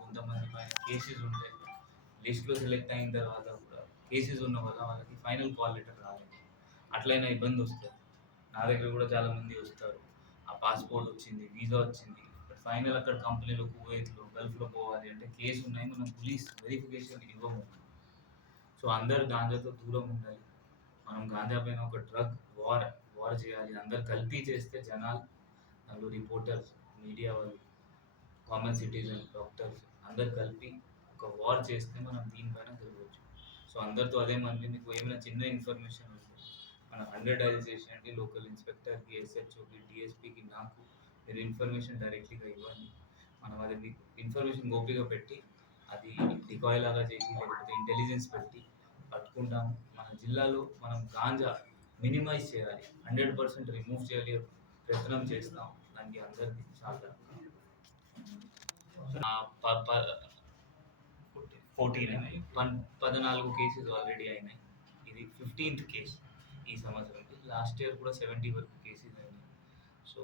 కొంతమంది పైన కేసెస్ ఉంటాయి. లిస్ట్లో సెలెక్ట్ అయిన తర్వాత కూడా కేసెస్ ఉన్న వల్ల వాళ్ళకి ఫైనల్ కాల్ లెటర్ రాలేదు. అట్లయినా ఇబ్బంది వస్తుంది. నా దగ్గర కూడా చాలామంది వస్తారు, ఆ పాస్పోర్ట్ వచ్చింది, వీసా వచ్చింది, బట్ ఫైనల్ అక్కడ కంపెనీలో, కువైత్లో, గల్ఫ్లో పోవాలి అంటే కేసు ఉన్నాయి, మనం పోలీస్ వెరిఫికేషన్ ఇవ్వము. సో అందరు గాంజాతో దూరం ఉండాలి. మనం గాంజా పైన ఒక డ్రగ్ వార్ చేయాలి. అందరు కలిపి చేస్తే జనాలు, అందులో రిపోర్టర్స్, మీడియా వాళ్ళు, కామన్ సిటిజన్, డాక్టర్స్ అందరు కలిపి ఒక వార్ చేస్తే మనం దీనిపైన గెలవచ్చు. సో అందరితో అదే మంది, మీకు ఏమైనా చిన్న ఇన్ఫర్మేషన్ ఉంటే మనం 100 డైల్ చేసేయండి. లోకల్ ఇన్స్పెక్టర్కి, ఎస్హెచ్ఓకి, డిఎస్పీకి, నాకు మీరు ఇన్ఫర్మేషన్ డైరెక్ట్గా ఇవ్వండి. మనం అది మీకు ఇన్ఫర్మేషన్ గోపిగా పెట్టి అది డికాయ్ లాగా చేసి లేకపోతే ఇంటెలిజెన్స్ పెట్టి పట్టుకుంటాం. మన జిల్లాలో మనం గాంజా మినిమైజ్ చేయాలి, 100% రిమూవ్ చేయాలి, ప్రయత్నం చేస్తాం. దానికి అందరికీ చాలా 14 కేసెస్ ఆల్రెడీ అయినాయి. ఇది 15th కేసు ఈ సంవత్సరంకి. లాస్ట్ ఇయర్ కూడా 70 వరకు కేసెస్ అయినాయి. సో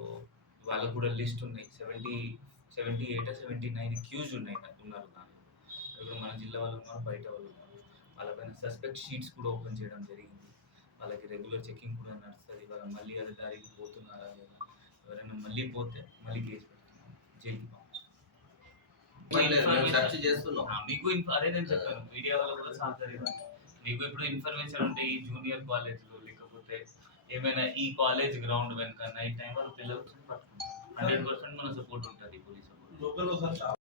వాళ్ళకు కూడా లిస్ట్ ఉన్నాయి, 78 79 అక్యూజ్డ్ ఉన్నారు దాంట్లో. ఇప్పుడు మన జిల్లా వాళ్ళు ఉన్నారు, బయట వాళ్ళు ఉన్నారు. వాళ్ళపైన సస్పెక్ట్ షీట్స్ కూడా ఓపెన్ చేయడం జరిగింది. వాళ్ళకి రెగ్యులర్ చెకింగ్ కూడా నడుస్తుంది. వాళ్ళు మళ్ళీ అది దారికి పోతున్నారా లేదా, ఎవరైనా మళ్ళీ పోతే మళ్ళీ కేసు పెడుతున్నాం, జైలుకి మీకు అదే నేను చెప్పాను, మీడియా వాళ్ళు కూడా సహకరించాలి. మీకు ఇప్పుడు ఇన్ఫర్మేషన్ ఉంటే ఈ జూనియర్ కాలేజ్లో లేకపోతే ఏమైనా ఈ కాలేజ్ గ్రౌండ్ వెనుక నైట్ టైం వాళ్ళు పిల్లలు పట్టుకుంటారు. 100% మన సపోర్ట్ ఉంటుంది, పోలీస్ సపోర్ట్.